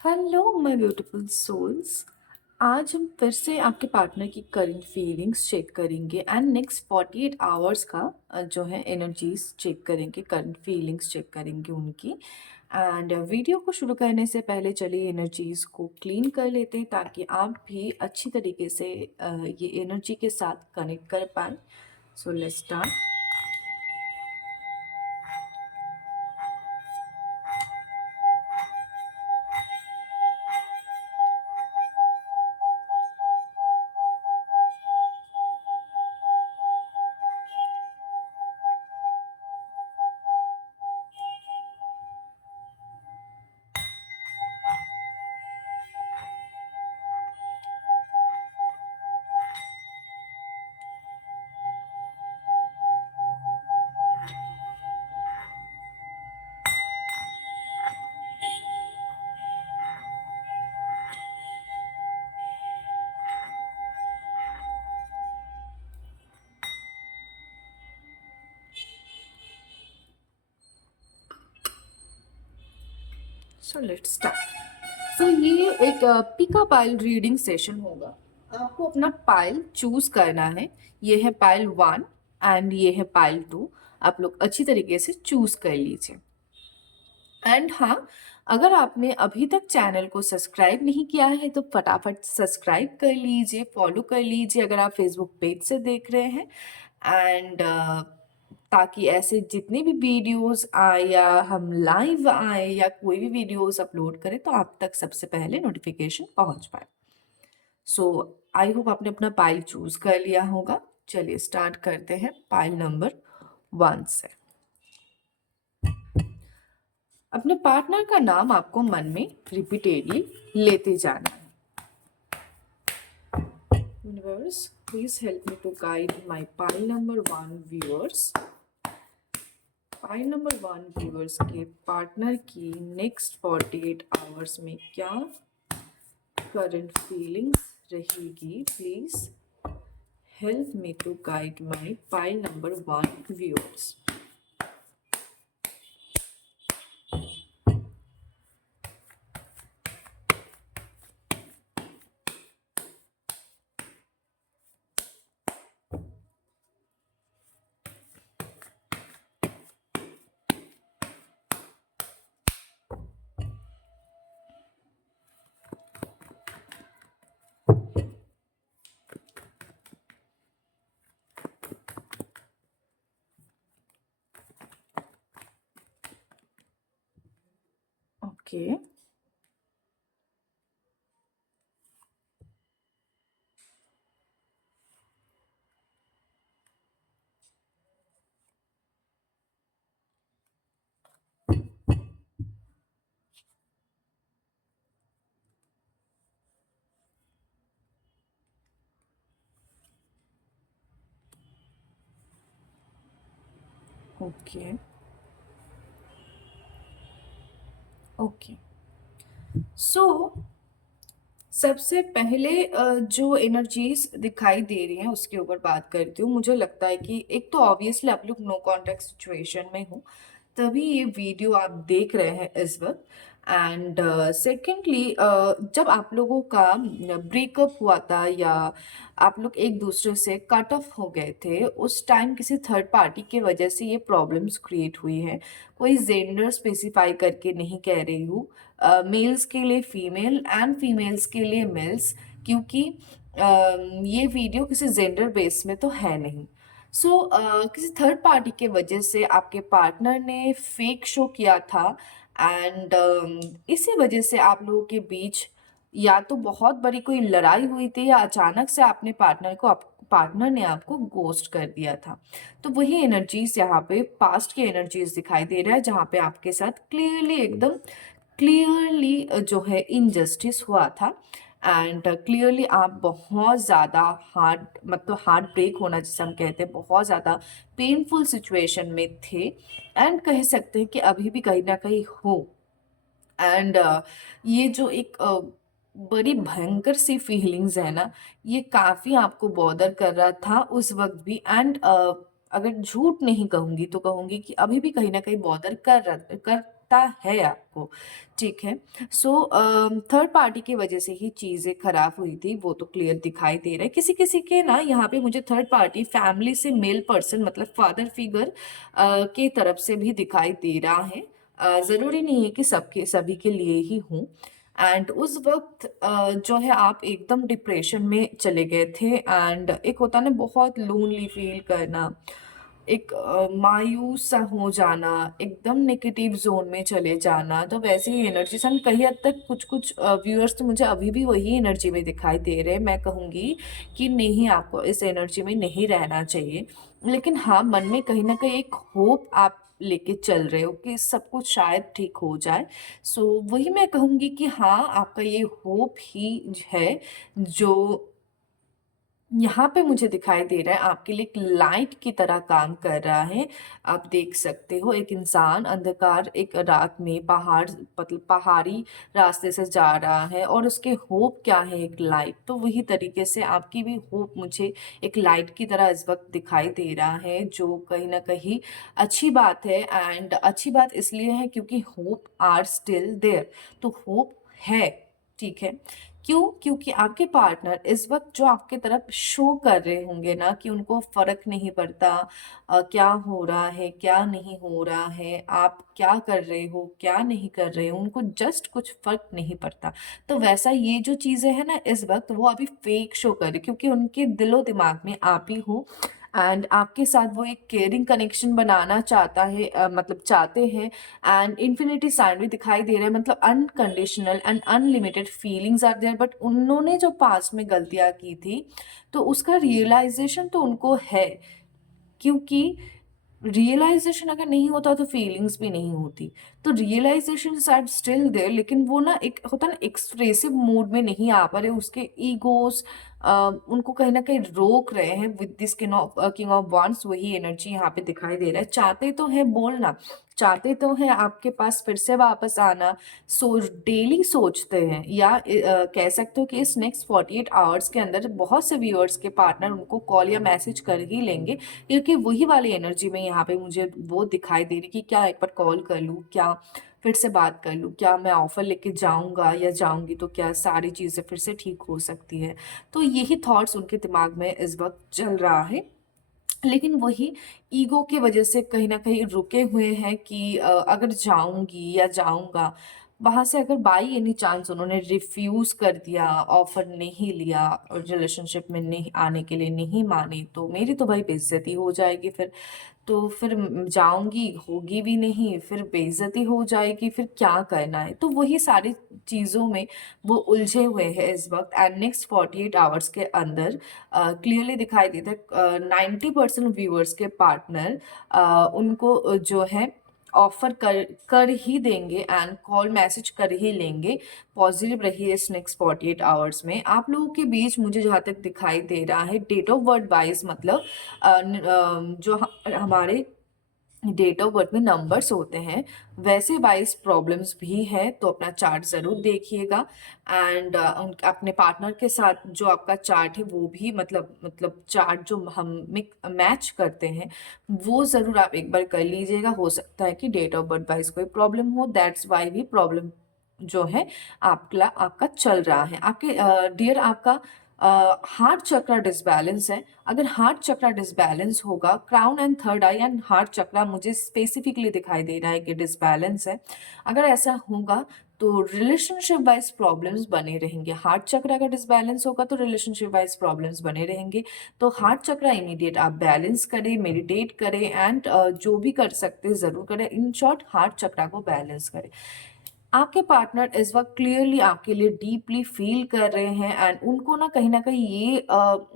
Hello my beautiful souls. आज हम फिर से आपके पार्टनर की करंट फीलिंग्स चेक करेंगे एंड नेक्स्ट 48 आवर्स का जो है एनर्जीज चेक करेंगे, करंट फीलिंग्स चेक करेंगे उनकी। एंड वीडियो को शुरू करने से पहले चलिए एनर्जीज को क्लीन कर लेते हैं ताकि आप भी अच्छी तरीके से ये एनर्जी के साथ कनेक्ट कर पाए। So let's start. So let's start. So ये एक पिका पाइल रीडिंग सेशन होगा। आपको अपना पाइल चूज करना है। ये है पाइल 1 एंड ये है पाइल 2। आप लोग अच्छी तरीके से चूज कर लीजिए। एंड हाँ, अगर आपने अभी तक चैनल को सब्सक्राइब नहीं किया है तो फटाफट सब्सक्राइब कर लीजिए, फॉलो कर लीजिए अगर आप फेसबुक पेज से देख रहे हैं। एंड ताकि ऐसे जितने भी वीडियोस आए या हम लाइव आए या कोई भी वीडियोस अपलोड करें तो आप तक सबसे पहले नोटिफिकेशन पहुंच पाए। सो आई होप आपने अपना पाइल चूज कर लिया होगा। चलिए स्टार्ट करते हैं पाइल नंबर 1 से। अपने पार्टनर का नाम आपको मन में रिपीटेडली लेते जाना है। Universe, please help me to guide my pile number 1 viewers. Pile number 1 viewers के पार्टनर की नेक्स्ट 48 आवर्स में क्या करंट फीलिंग्स रहेगी। Please help me to guide my pile number 1 viewers. Okay, okay, okay. So सबसे पहले जो energies दिखाई दे रही हैं उसके ऊपर बात करती हूँ। मुझे लगता है कि एक तो ऑब्वियसली आप लोग नो कॉन्टेक्ट सिचुएशन में हो, तभी ये वीडियो आप देख रहे हैं इस वक्त। एंड सेकेंडली, जब आप लोगों का ब्रेकअप हुआ था या आप लोग एक दूसरे से कट ऑफ हो गए थे, उस टाइम किसी थर्ड पार्टी की वजह से ये प्रॉब्लम्स क्रिएट हुई है। कोई जेंडर स्पेसिफाई करके नहीं कह रही हूँ, मेल्स के लिए फीमेल एंड फीमेल्स के लिए मेल्स, क्योंकि ये वीडियो किसी जेंडर बेस में तो है नहीं। सो किसी थर्ड पार्टी के वजह से आपके पार्टनर ने फेक शो किया था। एंड इसी वजह से आप लोगों के बीच या तो बहुत बड़ी कोई लड़ाई हुई थी या अचानक से आपने पार्टनर ने आपको गोस्ट कर दिया था। तो वही एनर्जीज यहाँ पे पास्ट की एनर्जीज दिखाई दे रहा है जहाँ पे आपके साथ क्लियरली जो है इनजस्टिस हुआ था। एंड क्लियरली आप बहुत ज़्यादा हार्ट ब्रेक होना जिसे हम कहते हैं, बहुत ज़्यादा पेनफुल सिचुएशन में थे। एंड कह सकते हैं कि अभी भी कहीं ना कहीं हो। एंड ये जो एक बड़ी भयंकर सी फीलिंग्स है ना, ये काफ़ी आपको बॉदर कर रहा था उस वक्त भी। एंड अगर झूठ नहीं कहूँगी तो कहूँगी कि अभी भी कहीं ना कहीं बॉदर कर लगता है आपको, ठीक है। सो थर्ड पार्टी की वजह से ही चीज़ें खराब हुई थी, वो तो क्लियर दिखाई दे रहा है। किसी किसी के ना यहाँ पे मुझे थर्ड पार्टी फैमिली से मेल पर्सन मतलब फादर फिगर के तरफ से भी दिखाई दे रहा है। ज़रूरी नहीं है कि सबके सभी के लिए ही हूँ। एंड उस वक्त जो है आप एकदम डिप्रेशन में चले गए थे, एंड एक होता है ना बहुत लोनली फील करना, एक मायूस सा हो जाना, एकदम नेगेटिव ज़ोन में चले जाना, तो वैसी ही एनर्जीज़ हम कहीं हद तक कुछ-कुछ व्यूअर्स तो मुझे अभी भी वही एनर्जी में दिखाई दे रहे हैं। मैं कहूँगी कि नहीं, आपको इस एनर्जी में नहीं रहना चाहिए। लेकिन हाँ, मन में कहीं न कहीं एक होप आप लेके चल रहे हो कि सब कुछ शायद ठीक हो जाए। सो वही मैं कहूँगी कि हाँ, आपका ये होप ही है जो यहाँ पे मुझे दिखाई दे रहा है आपके लिए एक लाइट की तरह काम कर रहा है। आप देख सकते हो एक इंसान अंधकार एक रात में पहाड़ मतलब पहाड़ी रास्ते से जा रहा है और उसके होप क्या है, एक लाइट। तो वही तरीके से आपकी भी होप मुझे एक लाइट की तरह इस वक़्त दिखाई दे रहा है, जो कहीं न कहीं अच्छी बात है। एंड अच्छी बात इसलिए है क्योंकि होप आर स्टिल देयर, तो होप है, ठीक है। क्यों? क्योंकि आपके पार्टनर इस वक़्त जो आपके तरफ शो कर रहे होंगे ना कि उनको फ़र्क नहीं पड़ता क्या हो रहा है, क्या नहीं हो रहा है, आप क्या कर रहे हो, क्या नहीं कर रहे हो, उनको जस्ट कुछ फ़र्क नहीं पड़ता। तो वैसा ये जो चीज़ें हैं ना इस वक़्त वो अभी फ़ेक शो कर रही है, क्योंकि उनके दिलो-दिमाग में आप ही हो एंड आपके साथ वो एक केयरिंग कनेक्शन बनाना चाहता है, मतलब चाहते हैं। एंड इन्फिनिटी साइन भी दिखाई दे रहा है, मतलब unconditional and unlimited feelings are there. But उन्होंने जो पास्ट में गलतियाँ की थी, तो उसका रियलाइज़ेशन तो उनको है, क्योंकि रियलाइज़ेशन अगर नहीं होता तो फीलिंग्स भी नहीं होती। तो रियलाइज़ेशंस आर स्टिल देयर, लेकिन वो ना एक होता है ना एक्सप्रेसिव मोड में नहीं आ पा रहे। उसके ईगोज़ उनको कहीं न कहीं रोक रहे हैं with this king of wands. वही एनर्जी यहाँ पे दिखाई दे रहा है। चाहते तो हैं बोलना, चाहते तो हैं आपके पास फिर से वापस आना, डेली सोचते हैं, या कह सकते हो कि इस नेक्स्ट 48 आवर्स के अंदर बहुत से व्यूअर्स के पार्टनर उनको कॉल या मैसेज कर ही लेंगे, क्योंकि वही वाली एनर्जी में यहाँ पे मुझे वो दिखाई दे रही कि क्या एक बार कॉल कर लूँ, क्या फिर से बात कर लूँ, क्या मैं ऑफ़र लेके जाऊँगा या जाऊँगी तो क्या सारी चीज़ें फिर से ठीक हो सकती हैं। तो यही थॉट्स उनके दिमाग में इस वक़्त चल रहा है। लेकिन वही ईगो की वजह से कहीं न कहीं रुके हुए हैं कि अगर जाऊँगी या जाऊँगा, वहाँ से अगर बाई एनी चांस उन्होंने रिफ्यूज़ कर दिया, ऑफ़र नहीं लिया और रिलेशनशिप में नहीं आने के लिए नहीं माने, तो मेरी तो भाई बेइज़्ज़ती हो जाएगी फिर। तो फिर जाऊँगी, होगी भी नहीं, फिर बेइज़्ज़ती हो जाएगी, फिर क्या करना है? तो वही सारी चीज़ों में वो उलझे हुए हैं इस वक़्त। एंड नेक्स्ट 48 आवर्स के अंदर क्लियरली दिखाई देता है 90% व्यूअर्स के पार्टनर उनको जो है ऑफ़र कर कर ही देंगे एंड कॉल मैसेज कर ही लेंगे। पॉज़िटिव रहिए इस नेक्स्ट 48 आवर्स में। आप लोगों के बीच मुझे जहाँ तक दिखाई दे रहा है डेट ऑफ बर्थ वाइज़, मतलब जो हमारे डेट ऑफ बर्थ में नंबर्स होते हैं, वैसे वाइज़ प्रॉब्लम्स भी हैं, तो अपना चार्ट ज़रूर देखिएगा। एंड अपने पार्टनर के साथ जो आपका चार्ट है वो भी मतलब चार्ट जो हम मैच करते हैं, वो ज़रूर आप एक बार कर लीजिएगा। हो सकता है कि डेट ऑफ बर्थ वाइज़ कोई प्रॉब्लम हो, दैट्स व्हाई भी प्रॉब्लम जो है आपका चल रहा है। आपके डियर आपका हार्ट चक्रा डिसबैलेंस है। अगर हार्ट चक्रा डिसबैलेंस होगा, crown and third eye and heart chakra मुझे स्पेसिफिकली दिखाई दे रहा है कि डिसबैलेंस है। अगर ऐसा होगा तो रिलेशनशिप वाइज प्रॉब्लम्स बने रहेंगे। हार्ट चक्र अगर डिसबैलेंस होगा तो रिलेशनशिप वाइज प्रॉब्लम्स बने रहेंगे। तो हार्ट चक्रा इमीडिएट आप बैलेंस करें, मेडिटेट करें एंड जो भी कर सकते हैं ज़रूर करें। इन शॉर्ट हार्ट चक्रा को बैलेंस करें। आपके पार्टनर इस वक़्त क्लियरली आपके लिए डीपली फ़ील कर रहे हैं एंड उनको ना कहीं न कहीं ये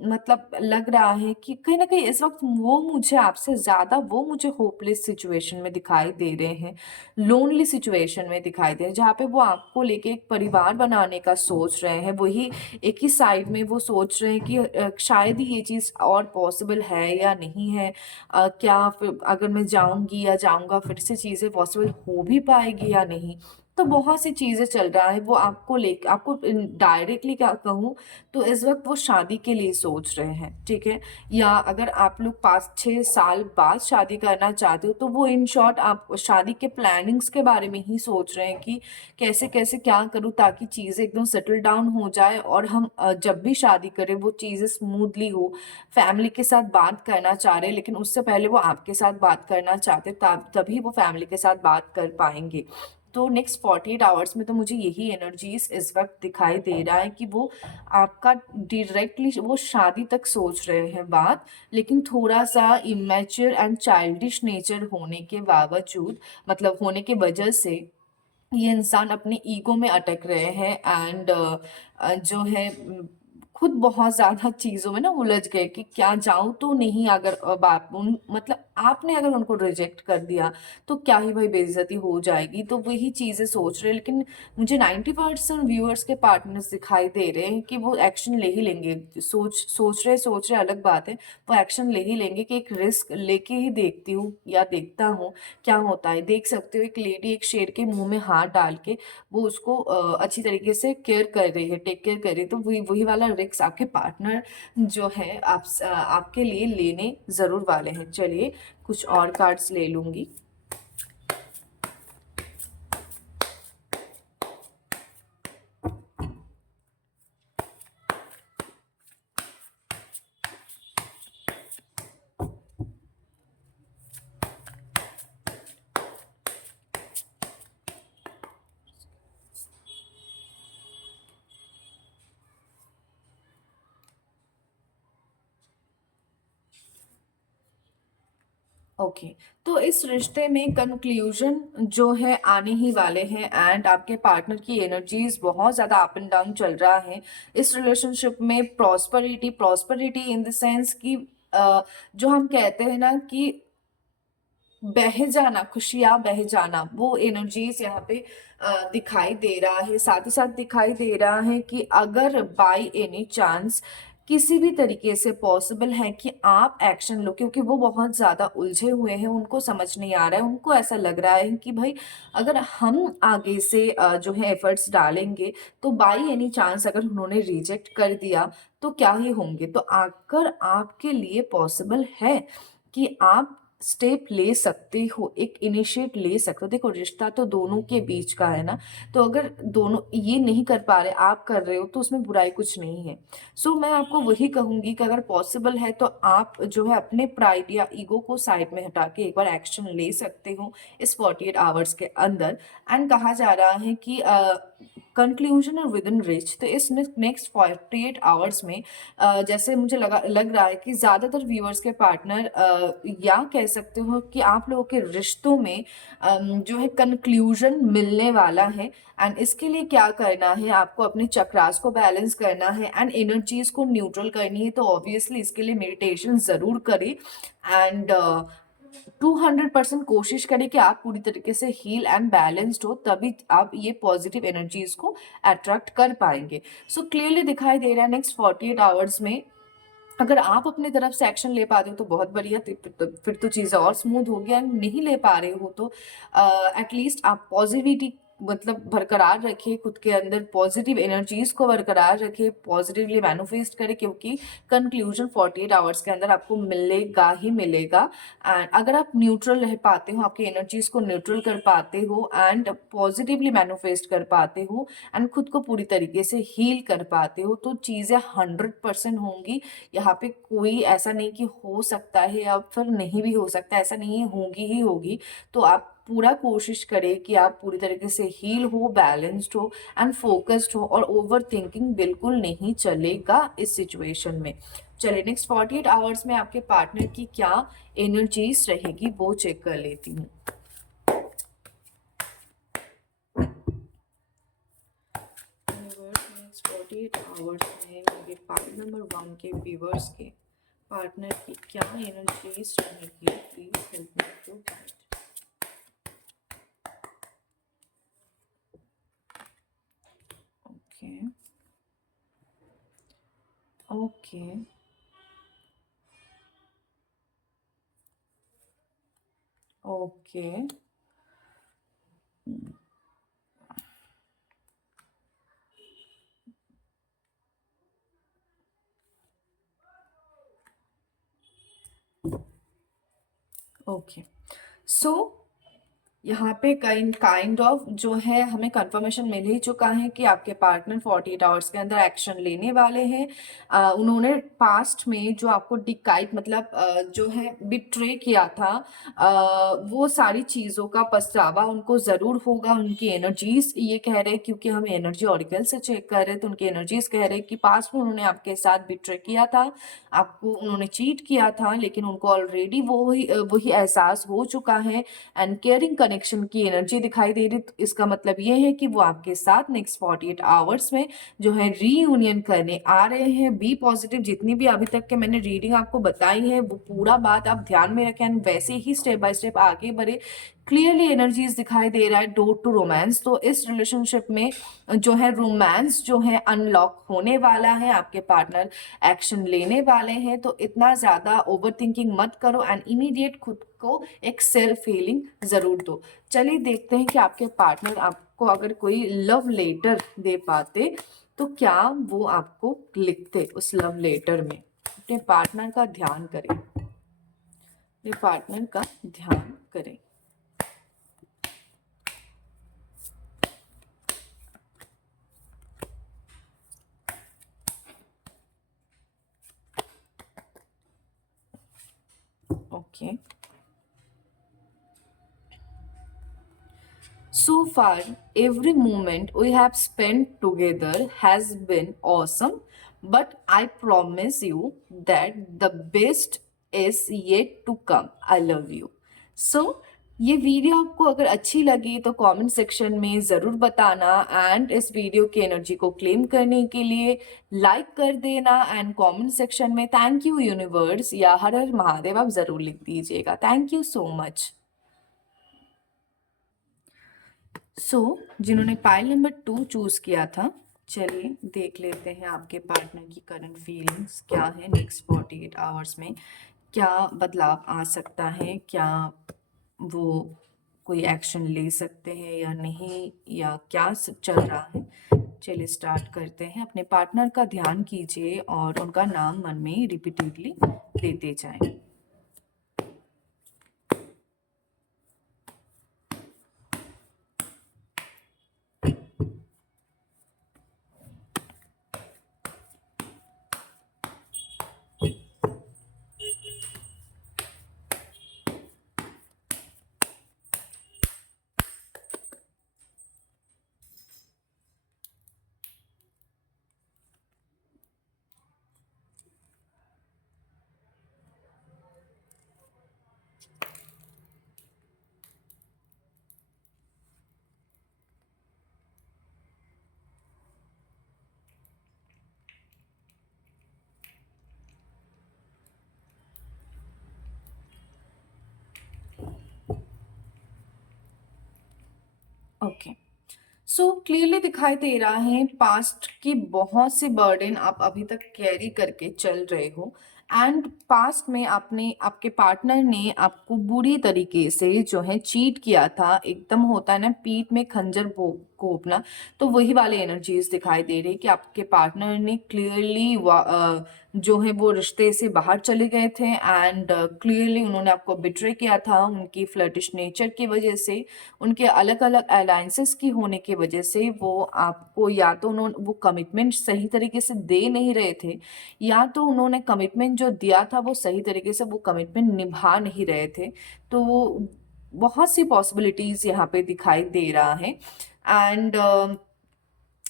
मतलब लग रहा है कि कहीं न कहीं इस वक़्त वो मुझे आपसे ज़्यादा वो मुझे होपलेस सिचुएशन में दिखाई दे रहे हैं, लोनली सिचुएशन में दिखाई दे रहे हैं, जहाँ पे वो आपको लेके एक परिवार बनाने का सोच रहे हैं। वही एक ही साइड में वो सोच रहे हैं कि शायद ही ये चीज़ और पॉसिबल है या नहीं है। क्या फिर अगर मैं जाऊँगी या जाऊँगा फिर से चीज़ें पॉसिबल हो भी पाएगी या नहीं? तो बहुत सी चीजें चल रहा है, वो आपको ले आपको डायरेक्टली क्या कहूँ, तो इस वक्त वो शादी के लिए सोच रहे हैं, ठीक है। या अगर आप लोग 5-6 साल बाद शादी करना चाहते हो, तो वो इन शॉर्ट आप शादी के प्लानिंग्स के बारे में ही सोच रहे हैं कि कैसे कैसे क्या करूँ ताकि चीजें एकदम सेटल डाउन हो जाए, और हम जब भी शादी करें वो चीजें स्मूथली हो। फैमिली के साथ बात करना चाह रहे हैं, लेकिन उससे पहले वो आपके साथ बात करना चाहते, तभी वो फैमिली के साथ बात कर पाएंगे। तो नेक्स्ट 48 आवर्स में तो मुझे यही एनर्जीज इस वक्त दिखाई दे रहा है कि वो आपका डायरेक्टली वो शादी तक सोच रहे हैं बात, लेकिन थोड़ा सा इमेच्योर एंड चाइल्डिश नेचर होने के बावजूद, मतलब होने के वजह से, ये इंसान अपने ईगो में अटक रहे हैं। एंड जो है खुद बहुत ज्यादा चीजों में ना उलझ गए कि क्या जाऊं तो नहीं, अगर बाप मतलब आपने अगर उनको रिजेक्ट कर दिया तो क्या ही भाई बेइज्जती हो जाएगी, तो वही चीजें सोच रहे हैं। लेकिन मुझे 90% व्यूअर्स के पार्टनर्स दिखाई दे रहे हैं कि वो एक्शन ले ही लेंगे। सोच रहे अलग बात है, वो एक्शन ले ही लेंगे कि एक रिस्क लेके ही देखती हूँ या देखता हूँ क्या होता है। देख सकते हो एक लेडी एक शेर के मुंह में हाथ डाल के वो उसको अच्छी तरीके से केयर कर रही है, टेक केयर कर रही है। तो वही वही वाला रिस्क आपके पार्टनर जो है आपके लिए लेने जरूर वाले हैं। चलिए कुछ और कार्ड्स ले लूंगी। ओके, तो इस रिश्ते में कंक्लूजन जो है आने ही वाले हैं। एंड आपके पार्टनर की एनर्जीज बहुत ज़्यादा अप एंड डाउन चल रहा है इस रिलेशनशिप में। Prosperity prosperity in the sense कि जो हम कहते हैं ना कि बह जाना, खुशियां बह जाना, वो एनर्जीज यहाँ पे दिखाई दे रहा है। साथ ही साथ दिखाई दे रहा है कि अगर बाय एनी चांस किसी भी तरीके से पॉसिबल है कि आप एक्शन लो, क्योंकि वो बहुत ज्यादा उलझे हुए हैं, उनको समझ नहीं आ रहा है। उनको ऐसा लग रहा है कि भाई अगर हम आगे से जो है एफर्ट्स डालेंगे, तो बाय एनी चांस अगर उन्होंने रिजेक्ट कर दिया तो क्या ही होंगे। तो अगर आपके लिए पॉसिबल है कि आप स्टेप ले सकते हो, एक इनिशिएट ले सकते हो, देखो रिश्ता तो दोनों के बीच का है ना। तो अगर दोनों ये नहीं कर पा रहे, आप कर रहे हो, तो उसमें बुराई कुछ नहीं है। सो मैं आपको वही कहूंगी कि अगर पॉसिबल है तो आप जो है अपने प्राइड या ईगो को साइड में हटा के एक बार एक्शन ले सकते हो इस 48 आवर्स के अंदर। एंड कहा जा रहा है कि कंक्लूजन और विद इन रिच, तो इस नेक्स्ट 48 आवर्स में जैसे मुझे लग रहा है कि ज्यादातर व्यूअर्स के पार्टनर या कह सकते हो कि आप लोगों के रिश्तों में जो है कंक्लूजन मिलने वाला है। एंड इसके लिए क्या करना है, आपको अपने चक्रास को बैलेंस करना है एंड एनर्जीज को न्यूट्रल करनी है। तो ऑब्वियसली इसके लिए मेडिटेशन जरूर करें। एंड 200% कोशिश करें कि आप पूरी तरीके से हील एंड बैलेंस्ड हो, तभी आप ये पॉजिटिव एनर्जीज को अट्रैक्ट कर पाएंगे। सो क्लियरली दिखाई दे रहा है नेक्स्ट 48 आवर्स में अगर आप अपने तरफ से एक्शन ले पाते हो तो बहुत बढ़िया, फिर तो चीज़ें और स्मूथ हो गया। नहीं ले पा रहे हो तो एटलीस्ट आप पॉजिटिविटी मतलब बरकरार रखिए, खुद के अंदर पॉजिटिव एनर्जीज को बरकरार रखिए, पॉजिटिवली मैनिफेस्ट करें, क्योंकि कंक्लूजन 48 आवर्स के अंदर आपको मिलेगा ही मिलेगा। एंड अगर आप न्यूट्रल रह पाते हो, आपकी एनर्जीज को न्यूट्रल कर पाते हो एंड पॉजिटिवली मैनिफेस्ट कर पाते हो एंड खुद को पूरी तरीके से हील कर पाते हो, तो चीज़ें 100% होंगी। यहाँ पे कोई ऐसा नहीं कि हो सकता है या फिर नहीं भी हो सकता, ऐसा नहीं है, होगी ही होगी। तो आप पूरा कोशिश करें कि आप पूरी तरीके से हील हो, बैलेंस्ड हो एंड फोकस्ड हो, और ओवर थिंकिंग बिल्कुल नहीं चलेगा इस सिचुएशन में। चलिए नेक्स्ट 48 आवर्स में आपके पार्टनर की क्या एनर्जीज रहेगी वो चेक कर लेती हूँ। नेक्स्ट 48 आवर्स में मेरे पार्ट नंबर 1 के व्यूवर्स के पार्टनर की क्या एनर्जीज रहेगी, please help me to guide. Okay, okay, okay, okay. So यहाँ पे काइंड ऑफ जो है हमें कंफर्मेशन मिल ही चुका है कि आपके पार्टनर 48 आवर्स के अंदर एक्शन लेने वाले हैं। उन्होंने पास्ट में जो आपको डिकाइट मतलब जो है बिट्रे किया था, वो सारी चीज़ों का पछतावा उनको ज़रूर होगा। उनकी एनर्जीज ये कह रहे हैं, क्योंकि हम एनर्जी ऑरिकल से चेक कर रहे हैं, तो उनकी एनर्जीज कह रहे हैं कि पास्ट में उन्होंने आपके साथ बिट्रे किया था, आपको उन्होंने चीट किया था, लेकिन उनको ऑलरेडी वही एहसास हो चुका है एंड केयरिंग कनेक्शन की एनर्जी दिखाई दे रही। तो इसका मतलब ये है कि वो आपके साथ नेक्स्ट 48 आवर्स में जो है रीयूनियन करने आ रहे हैं। Be positive. जितनी भी अभी तक के मैंने रीडिंग आपको बताई है वो पूरा बात आप ध्यान में रखें एंड वैसे ही स्टेप बाय स्टेप आगे बढ़े। क्लियरली एनर्जीज दिखाई दे रहा है डोर टू रोमांस। तो इस रिलेशनशिप में जो है रोमांस जो है अनलॉक होने वाला है, आपके पार्टनर एक्शन लेने वाले हैं। तो इतना ज्यादा ओवर थिंकिंग मत करो एंड इमीडिएट खुद को एक सेल्फ हीलिंग जरूर दो। चलिए देखते हैं कि आपके पार्टनर आपको अगर कोई लव लेटर दे पाते तो क्या वो आपको लिखते उस लव लेटर में। अपने पार्टनर का ध्यान करें, अपने पार्टनर का ध्यान करें। Okay. So far, every moment we have spent together has been awesome, but I promise you that the best is yet to come. I love you. So, ये वीडियो आपको अगर अच्छी लगी तो कमेंट सेक्शन में ज़रूर बताना एंड इस वीडियो की एनर्जी को क्लेम करने के लिए लाइक कर देना एंड कमेंट सेक्शन में थैंक यू यूनिवर्स या हर हर महादेव आप ज़रूर लिख दीजिएगा। Thank you so much. जिन्होंने पाइल नंबर 2 चूज किया था, चलिए देख लेते हैं आपके पार्टनर की करंट फीलिंग्स क्या है। नेक्स्ट 48 आवर्स में क्या बदलाव आ सकता है, क्या वो कोई एक्शन ले सकते हैं या नहीं, या क्या चल रहा है। चलिए स्टार्ट करते हैं। अपने पार्टनर का ध्यान कीजिए और उनका नाम मन में रिपीटेडली लेते जाएं। ओके। क्लियरली दिखाई दे रहा है पास्ट की बहुत सी बर्डन आप अभी तक कैरी करके चल रहे हो एंड पास्ट में आपने आपके पार्टनर ने आपको बुरी तरीके से जो है चीट किया था। एकदम होता है ना पीठ में खंजर घोंपना, तो वही वाले एनर्जीज दिखाई दे रही कि आपके पार्टनर ने क्लियरली जो है वो रिश्ते से बाहर चले गए थे एंड क्लियरली उन्होंने आपको बिट्रे किया था उनकी फ्लर्टिश नेचर की वजह से, उनके अलग अलग अलायंसेस की होने की वजह से। वो आपको या तो उन्होंने वो कमिटमेंट सही तरीके से दे नहीं रहे थे, या तो उन्होंने कमिटमेंट जो दिया था वो सही तरीके से वो कमिटमेंट निभा नहीं रहे थे। तो बहुत सी पॉसिबिलिटीज यहाँ पे दिखाई दे रहा है एंड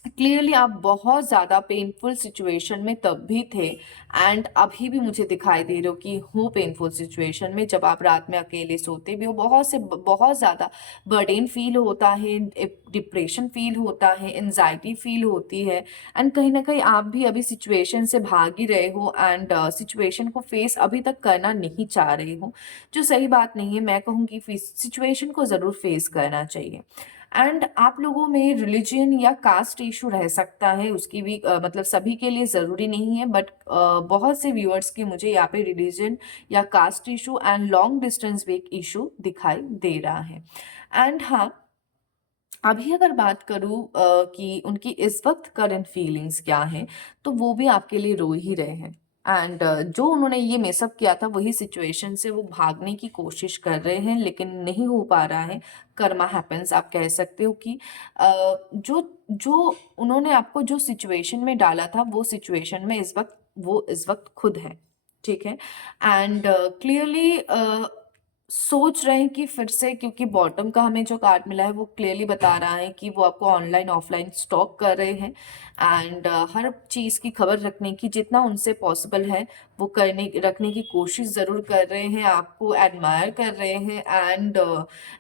क्लियरली आप बहुत ज़्यादा पेनफुल सिचुएशन में तब भी थे एंड अभी भी मुझे दिखाई दे रहे हो कि हूँ पेनफुल सिचुएशन में। जब आप रात में अकेले सोते भी हो बहुत ज़्यादा बर्डन फील होता है, डिप्रेशन फील होता है, एनजाइटी फील होती है एंड कहीं ना कहीं आप भी अभी सिचुएशन से भाग ही रहे हो एंड सिचुएशन को फेस अभी तक करना नहीं चाह रहे हो, जो सही बात नहीं है। मैं कहूँगी सिचुएशन को ज़रूर फेस करना चाहिए एंड आप लोगों में रिलीजन या कास्ट इशू रह सकता है, उसकी भी मतलब सभी के लिए ज़रूरी नहीं है बट बहुत से व्यूअर्स के मुझे यहाँ पे रिलीजन या caste issue and long distance wake issue दिखाई दे रहा है। एंड हाँ, अभी अगर बात करूँ कि उनकी इस वक्त करंट फीलिंग्स क्या हैं, तो वो भी आपके लिए रो ही रहे हैं। एंड जो उन्होंने ये मेसअप किया था वही सिचुएशन से वो भागने की कोशिश कर रहे हैं, लेकिन नहीं हो पा रहा है। कर्मा हैपेंस, आप कह सकते हो कि जो जो उन्होंने आपको जो सिचुएशन में डाला था वो सिचुएशन में इस वक्त खुद है। ठीक है। एंड क्लियरली सोच रहे हैं कि फिर से, क्योंकि बॉटम का हमें जो कार्ड मिला है वो क्लियरली बता रहा है कि वो आपको ऑनलाइन ऑफलाइन स्टॉक कर रहे हैं। एंड हर चीज़ की खबर रखने की जितना उनसे पॉसिबल है वो करने रखने की कोशिश ज़रूर कर रहे हैं, आपको एडमायर कर रहे हैं। एंड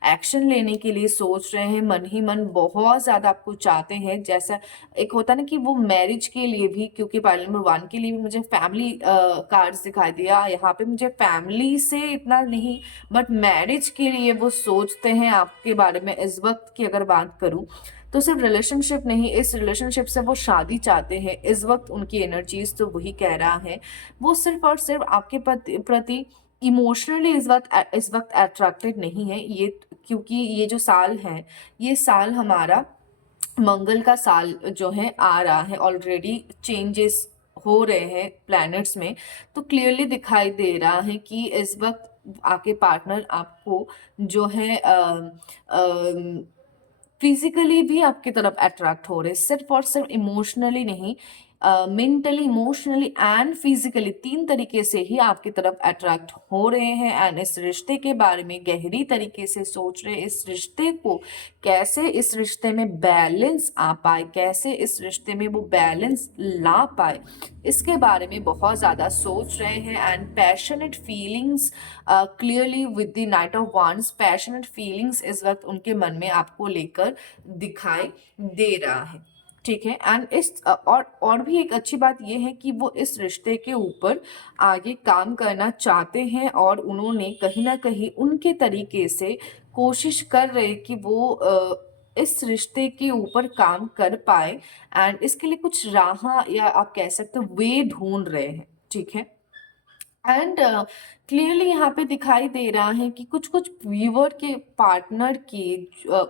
एक्शन लेने के लिए सोच रहे हैं, मन ही मन बहुत ज़्यादा आपको चाहते हैं। जैसा एक होता है ना कि वो मैरिज के लिए भी, क्योंकि पाइल नंबर 1 के लिए भी मुझे फैमिली कार्ड्स दिखाई दिया, यहाँ पे मुझे फैमिली से इतना नहीं बट मैरिज के लिए वो सोचते हैं आपके बारे में। इस वक्त की अगर बात करूं तो सिर्फ रिलेशनशिप नहीं, इस रिलेशनशिप से वो शादी चाहते हैं। इस वक्त उनकी एनर्जीज तो वही कह रहा है, वो सिर्फ और सिर्फ आपके प्रति इमोशनली इस वक्त अट्रैक्टेड नहीं है ये, क्योंकि ये जो साल है, ये साल हमारा मंगल का साल जो है आ रहा है, ऑलरेडी चेंजेस हो रहे हैं प्लैनेट्स में। तो क्लियरली दिखाई दे रहा है कि इस वक्त आपके पार्टनर आपको जो है फिजिकली भी आपकी तरफ अट्रैक्ट हो रहे हैं, सिर्फ और सिर्फ इमोशनली नहीं, मेंटली, इमोशनली एंड फिजिकली, 3 तरीके से ही आपकी तरफ अट्रैक्ट हो रहे हैं। एंड इस रिश्ते के बारे में गहरी तरीके से सोच रहे हैं, इस रिश्ते को कैसे, इस रिश्ते में बैलेंस आ पाए, कैसे इस रिश्ते में वो बैलेंस ला पाए, इसके बारे में बहुत ज़्यादा सोच रहे हैं। And passionate feelings, clearly with the night of wands, passionate feelings इस वक्त उनके मन में आपको लेकर दिखाई दे रहा है। ठीक है। एंड और भी एक अच्छी बात यह है कि वो इस रिश्ते के ऊपर आगे काम करना चाहते हैं, और उन्होंने कहीं ना कहीं उनके तरीके से कोशिश कर रहे कि वो इस रिश्ते के ऊपर काम कर पाए। एंड इसके लिए कुछ राह, या आप कह सकते हो वे ढूंढ रहे हैं। ठीक है। एंड क्लियरली यहाँ पे दिखाई दे रहा है कि कुछ कुछ व्यूअर के पार्टनर के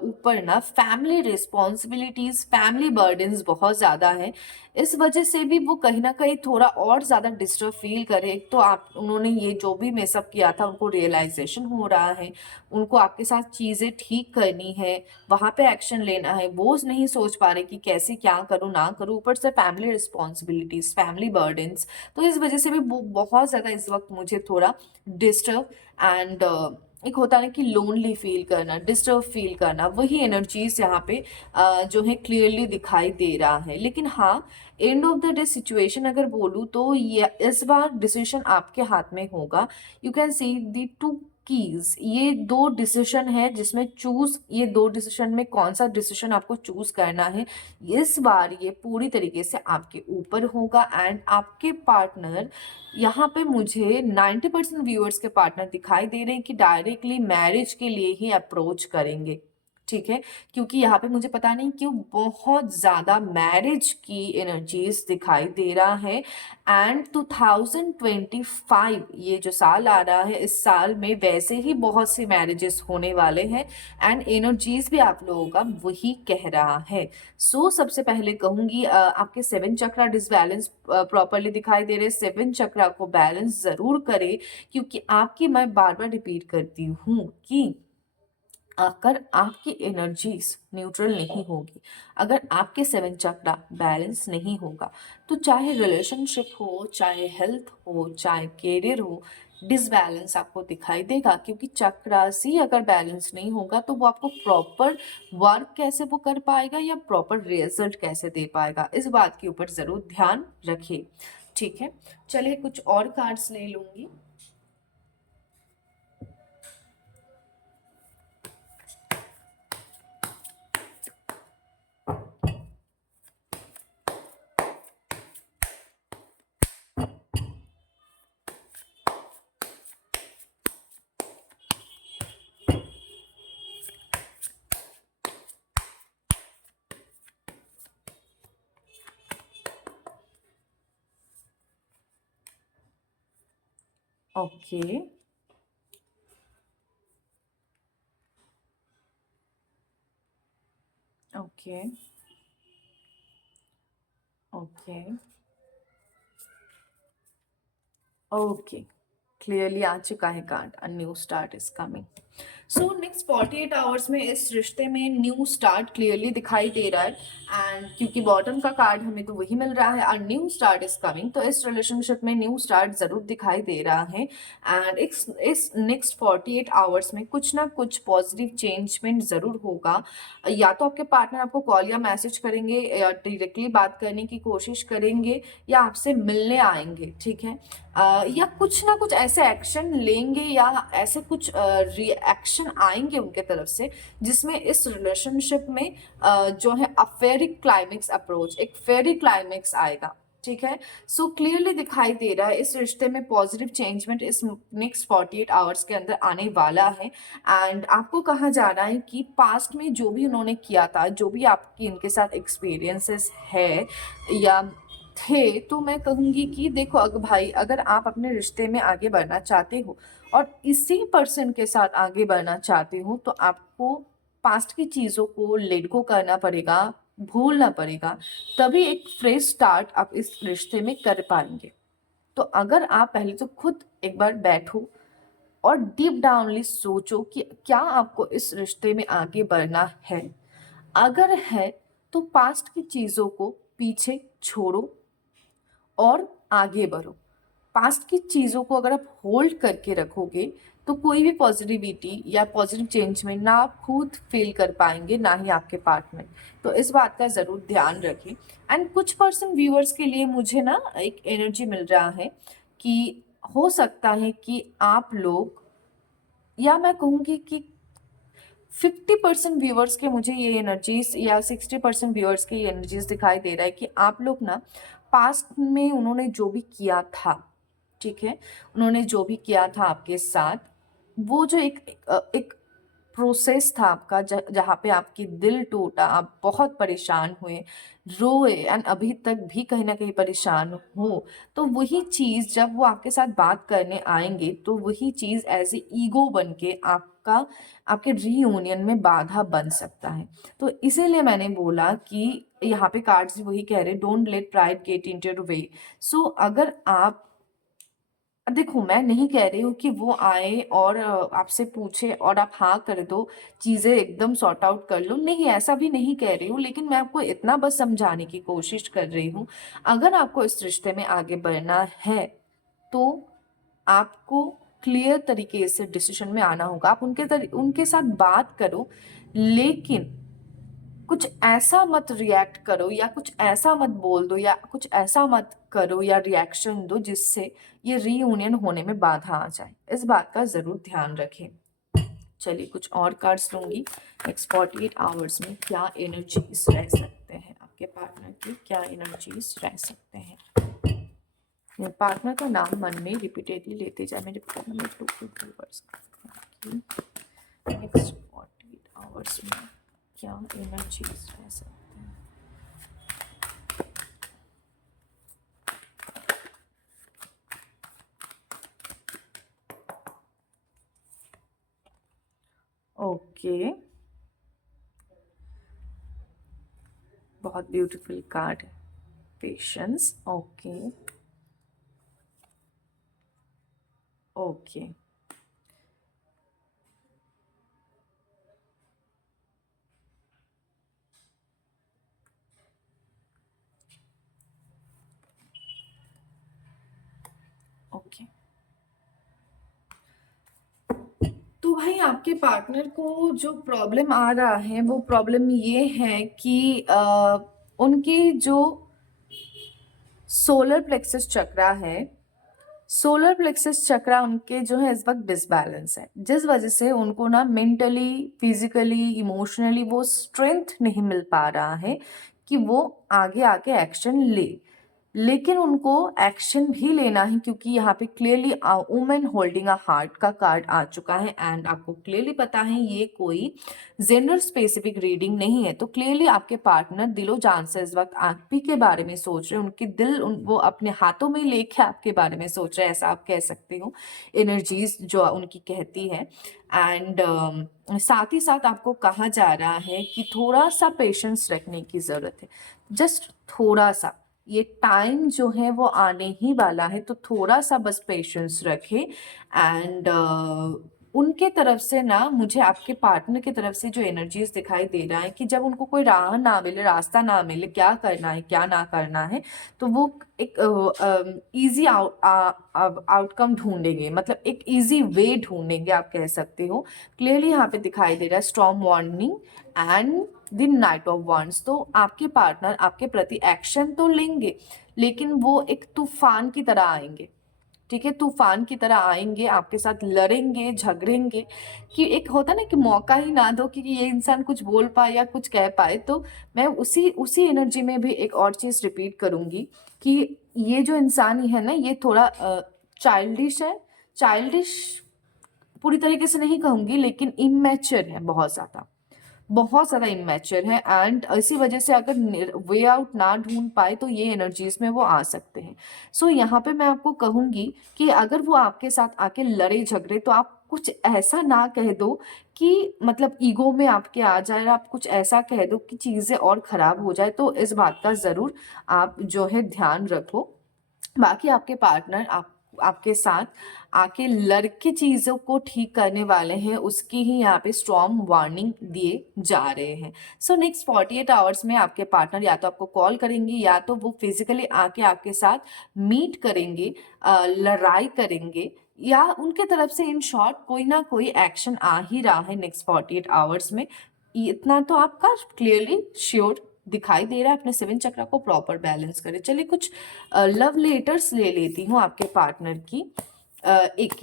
ऊपर ना फैमिली रिस्पॉन्सिबिलिटीज, फैमिली बर्डन्स बहुत ज़्यादा है। इस वजह से भी वो कहीं ना कहीं थोड़ा और ज़्यादा डिस्टर्ब फील करे। एक तो आप उन्होंने ये जो भी मेसअप किया था उनको रियलाइजेशन हो रहा है, उनको आपके साथ चीज़ें ठीक करनी है, वहाँ पे एक्शन लेना है, वो नहीं सोच पा रहे कि कैसे क्या करूँ ना करूँ, ऊपर से फैमिली रिस्पॉन्सिबिलिटीज, फैमिली बर्डन्स। तो इस वजह से भी वो बहुत ज़्यादा इस वक्त मुझे थोड़ा डिस्टर्ब एंड एक होता है ना कि लोनली फील करना, डिस्टर्ब फील करना, वही एनर्जीज यहाँ पे जो है क्लियरली दिखाई दे रहा है। लेकिन हाँ, end of the day situation अगर बोलूँ तो ये इस बार डिसीजन आपके हाथ में होगा। You can see the two keys, ये 2 डिसीजन है जिसमें चूज, ये 2 डिसीजन में कौन सा डिसीजन आपको चूज करना है, इस बार ये पूरी तरीके से आपके ऊपर होगा। एंड आपके पार्टनर, यहाँ पे मुझे 90% व्यूअर्स के पार्टनर दिखाई दे रहे हैं कि डायरेक्टली मैरिज के लिए ही अप्रोच करेंगे। ठीक है। क्योंकि यहाँ पे मुझे पता नहीं क्यों बहुत ज्यादा मैरिज की एनर्जीज दिखाई दे रहा है। एंड 2025 ये जो साल आ रहा है, इस साल में वैसे ही बहुत सी मैरिजेस होने वाले हैं। एंड एनर्जीज भी आप लोगों का वही कह रहा है। सो सबसे पहले कहूंगी आपके 7 चक्रा डिसबैलेंस प्रॉपरली दिखाई दे रहे हैं। 7 चक्रा को बैलेंस जरूर करें, क्योंकि आपकी, मैं बार बार रिपीट करती हूँ कि अगर आपकी एनर्जीज न्यूट्रल नहीं होगी, अगर आपके 7 चक्रा बैलेंस नहीं होगा, तो चाहे रिलेशनशिप हो, चाहे हेल्थ हो, चाहे करियर हो, डिसबैलेंस आपको दिखाई देगा। क्योंकि चक्रास ही अगर बैलेंस नहीं होगा तो वो आपको प्रॉपर वर्क कैसे वो कर पाएगा, या प्रॉपर रिजल्ट कैसे दे पाएगा, इस बात के ऊपर जरूर ध्यान रखिए। ठीक है। चलिए कुछ और कार्ड्स ले लूंगी। Okay. Okay. Okay. Okay, clearly आ चुका है card, a new start is coming. So next 48 hours में इस रिश्ते में न्यू स्टार्ट क्लियरली दिखाई दे रहा है। एंड क्योंकि बॉटम का कार्ड हमें तो वही मिल रहा है, अ न्यू स्टार्ट इज कमिंग, तो इस रिलेशनशिप में न्यू स्टार्ट जरूर दिखाई दे रहा है। एंड इस नेक्स्ट 48 आवर्स में कुछ ना कुछ पॉजिटिव चेंजमेंट जरूर होगा। या तो आपके पार्टनर आपको कॉल या मैसेज करेंगे, या डायरेक्टली बात करने की कोशिश करेंगे, या आपसे मिलने आएंगे, ठीक है। या कुछ ना कुछ ऐसे एक्शन लेंगे, या ऐसे कुछ रिएक्शन आएंगे उनके तरफ से, जिसमें इस रिलेशनशिप में जो है अ फेरी क्लाइमेक्स अप्रोच, एक फेरी क्लाइमेक्स आएगा, ठीक है। सो क्लियरली दिखाई दे रहा है इस रिश्ते में पॉजिटिव चेंजमेंट इस नेक्स्ट 48 आवर्स के अंदर आने वाला है। एंड आपको कहा जा रहा है कि पास्ट में जो भी उन्होंने किया था, जो भी आपकी इनके साथ एक्सपीरियंसेस है या थे, तो मैं कहूंगी कि देखो भाई, अगर आप अपने रिश्ते में आगे बढ़ना चाहते हो और इसी पर्सन के साथ आगे बढ़ना चाहते हो, तो आपको पास्ट की चीजों को लेट गो करना पड़ेगा, भूलना पड़ेगा, तभी एक फ्रेश स्टार्ट आप इस रिश्ते में कर पाएंगे। तो अगर आप पहले तो खुद एक बार बैठो और डीप डाउनली सोचो कि क्या आपको इस रिश्ते में आगे बढ़ना है। अगर है तो पास्ट की चीजों को पीछे छोड़ो और आगे बढ़ो। पास्ट की चीज़ों को अगर आप होल्ड करके रखोगे, तो कोई भी पॉजिटिविटी या पॉजिटिव चेंज में ना आप खुद फील कर पाएंगे, ना ही आपके पार्टनर। तो इस बात का ज़रूर ध्यान रखें। एंड कुछ पर्सन व्यूअर्स के लिए मुझे ना एक एनर्जी मिल रहा है कि हो सकता है कि आप लोग, या मैं कहूँगी कि 50% व्यूअर्स के मुझे ये एनर्जीज, या 60% व्यूअर्स के ये एनर्जीज दिखाई दे रहा है कि आप लोग ना पास्ट में उन्होंने जो भी किया था, ठीक है, उन्होंने जो भी किया था आपके साथ, वो जो एक प्रोसेस था आपका, जहाँ पे आपकी दिल टूटा, आप बहुत परेशान हुए, रोए, एंड अभी तक भी कहीं ना कहीं परेशान हो, तो वही चीज़ जब वो आपके साथ बात करने आएंगे, तो वही चीज़ एज ए ईगो बन के आपका, आपके रीयूनियन में बाधा बन सकता है। तो इसीलिए मैंने बोला कि यहाँ पे कार्ड्स वही कह रहे, don't let pride get in your way. So अगर आप, देखो मैं नहीं कह रही हूँ कि वो आए और आपसे पूछे और आप हाँ कर दो, चीजें एकदम सॉर्ट आउट कर लो, नहीं ऐसा भी नहीं कह रही हूँ, लेकिन मैं आपको इतना बस समझाने की कोशिश कर रही हूँ। अगर आपको इस रिश्ते में आगे बढ़ना है, तो आपको क्लियर तरीके से डिसीजन में आना होगा। आप उनके साथ बात करो, लेकिन कुछ ऐसा मत रिएक्ट करो, या कुछ ऐसा मत बोल दो, या कुछ ऐसा मत करो या रिएक्शन दो जिससे ये रीयूनियन होने में बाधा आ जाए। इस बात का जरूर ध्यान रखें। चलिए कुछ और कार्ड्स लूंगी। नेक्स्ट 48 आवर्स में क्या एनर्जीज रह सकते हैं, आपके पार्टनर की क्या एनर्जीज रह सकते हैं। पार्टनर का नाम मन में रिपीटेडली लेते जाए, मेरे नंबर 2 व्यूअर्स। नेक्स्ट 48 आवर्स में क्या एनर्जीज रह सकते हैं। ओके, बहुत ब्यूटीफुल कार्ड है, पेशेंस। Okay okay, okay. तो भाई आपके पार्टनर को जो प्रॉब्लम आ रहा है, वो प्रॉब्लम ये है कि उनकी जो सोलर प्लेक्सस चक्रा है, सोलर प्लेक्सस चक्रा उनके जो है इस वक्त डिसबैलेंस है, जिस वजह से उनको ना मेंटली, फिजिकली, इमोशनली वो स्ट्रेंथ नहीं मिल पा रहा है कि वो आगे आके एक्शन ले। लेकिन उनको एक्शन भी लेना है, क्योंकि यहाँ पे clearly women holding a heart का कार्ड आ चुका है। एंड आपको क्लियरली पता है ये कोई जेंडर स्पेसिफिक रीडिंग नहीं है। तो क्लियरली आपके पार्टनर दिलो जान से इस वक्त आप ही के बारे में सोच रहे हैं, उनकी दिल वो अपने हाथों में लेके आपके बारे में सोच रहे हैं, ऐसा आप कह सकते हो, एनर्जीज जो उनकी कहती है। एंड साथ ही साथ आपको कहा जा रहा है कि थोड़ा सा पेशेंस रखने की जरूरत है, जस्ट थोड़ा सा। ये टाइम जो है वो आने ही वाला है, तो थोड़ा सा बस पेशेंस रखें। एंड उनके तरफ से ना, मुझे आपके पार्टनर की तरफ से जो एनर्जीज दिखाई दे रहा है कि जब उनको कोई राह ना मिले, रास्ता ना मिले, क्या करना है क्या ना करना है, तो वो एक इजी आउटकम ढूंढेंगे, मतलब एक इजी वे ढूंढेंगे, आप कह सकते हो। क्लियरली यहाँ पे दिखाई दे रहा है storm warning and the night of wands। तो आपके पार्टनर आपके प्रति एक्शन तो लेंगे, लेकिन वो एक तूफान की तरह आएंगे। ठीक है, तूफान की तरह आएंगे, आपके साथ लड़ेंगे, झगड़ेंगे, कि एक होता ना कि मौका ही ना दो कि ये इंसान कुछ बोल पाए या कुछ कह पाए। तो मैं उसी उसी एनर्जी में भी एक और चीज रिपीट करूंगी कि ये जो इंसान ही है ना, ये थोड़ा चाइल्डिश है। चाइल्डिश पूरी तरीके से नहीं कहूंगी, लेकिन इमेच्योर है, बहुत ज़्यादा इमेच्योर है। एंड इसी वजह से अगर वे आउट ना ढूंढ पाए तो ये एनर्जीज में वो आ सकते हैं। सो यहाँ पे मैं आपको कहूंगी कि अगर वो आपके साथ आके लड़े झगड़े, तो आप कुछ ऐसा ना कह दो कि मतलब ईगो में आपके आ जाए, आप कुछ ऐसा कह दो कि चीज़ें और खराब हो जाए। तो इस बात का ज़रूर आप जो है ध्यान रखो। बाकी आपके पार्टनर आपके साथ आके लड़के चीजों को ठीक करने वाले हैं, उसकी ही यहाँ पे स्ट्रॉन्ग वार्निंग दिए जा रहे हैं। सो नेक्स्ट 48 आवर्स में आपके पार्टनर या तो आपको कॉल करेंगे, या तो वो फिजिकली आके आपके साथ मीट करेंगे, लड़ाई करेंगे, या उनके तरफ से इन शॉर्ट कोई ना कोई एक्शन आ ही रहा है नेक्स्ट 48 आवर्स में। इतना तो आपका क्लियरली श्योर दिखाई दे रहा है। अपने 7 चक्र को प्रॉपर बैलेंस करें। चलिए कुछ लव लेटर्स ले लेती हूँ आपके पार्टनर की। एक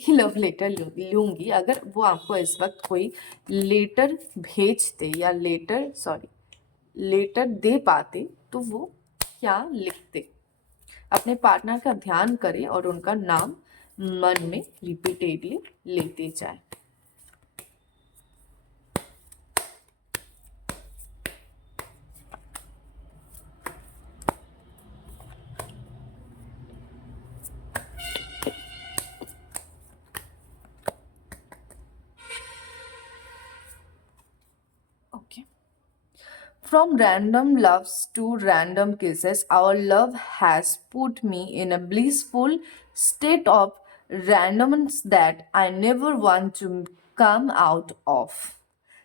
ही लव लेटर लूंगी। अगर वो आपको इस वक्त कोई लेटर भेजते या लेटर दे पाते, तो वो क्या लिखते? अपने पार्टनर का ध्यान करें और उनका नाम मन में रिपीटेडली लेते जाए। Okay. From random loves to random kisses, our love has put me in a blissful state of randomness that I never want to come out of.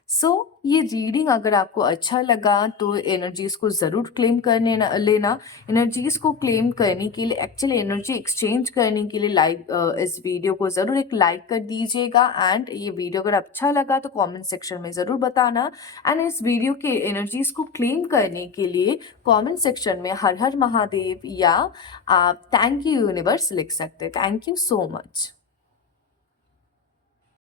सो ये रीडिंग अगर आपको अच्छा लगा तो एनर्जीज को ज़रूर क्लेम करने लेना। एनर्जीज को क्लेम करने के लिए, एक्चुअली एनर्जी एक्सचेंज करने के लिए इस वीडियो को ज़रूर एक लाइक कर दीजिएगा। एंड ये वीडियो अगर अच्छा लगा तो कमेंट सेक्शन में ज़रूर बताना। एंड इस वीडियो के एनर्जीज को क्लेम करने के लिए कमेंट सेक्शन में हर हर महादेव या आप थैंक यू यूनिवर्स लिख सकते हैं। Thank you so much.